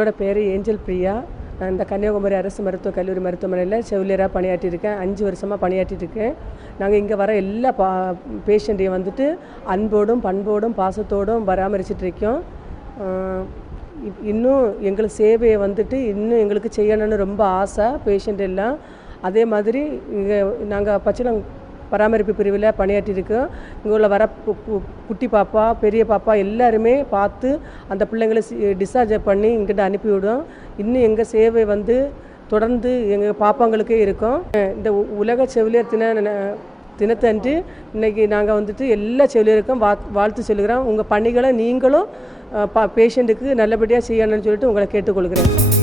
என்னோட பேர் ஏஞ்சல் பிரியா. நான் இந்த கன்னியாகுமரி அரசு மருத்துவக் கல்லூரி மருத்துவமனையில் செவிலியராக பணியாற்றியிருக்கேன். 5 வருஷமாக பணியாற்றிட்டுருக்கேன். நாங்கள் இங்கே வர எல்லா பேஷண்ட்டையும் வந்துட்டு அன்போடும் பண்போடும் பாசத்தோடும் பராமரிச்சிட்ருக்கோம். இன்னும் எங்களுக்கு சேவையை வந்துட்டு இன்னும் எங்களுக்கு செய்யணும்னு ரொம்ப ஆசை பேஷண்ட் எல்லாம். அதே மாதிரி இங்கே நாங்கள் பச்சிளம் பராமரிப்பு பிரிவில் பணியாற்றியிருக்கோம். இங்கே உள்ள வர குட்டி பாப்பா பெரிய பாப்பா எல்லாருமே பார்த்து அந்த பிள்ளைங்களை டிஸ்சார்ஜ் பண்ணி இங்கிட்ட அனுப்பிவிடும். இன்னும் எங்கள் சேவை வந்து தொடர்ந்து எங்கள் பாப்பாங்களுக்கே இருக்கும். இந்த உலக செவிலியர் தினத்தன்று இன்றைக்கி நாங்கள் வந்துட்டு எல்லா செவிலியருக்கும் வாழ்த்து சொல்லுகிறோம். உங்கள் பணிகளை நீங்களும் பேஷண்ட்டுக்கு நல்லபடியாக செய்யணும்னு சொல்லிட்டு உங்களை கேட்டுக்கொள்கிறேன்.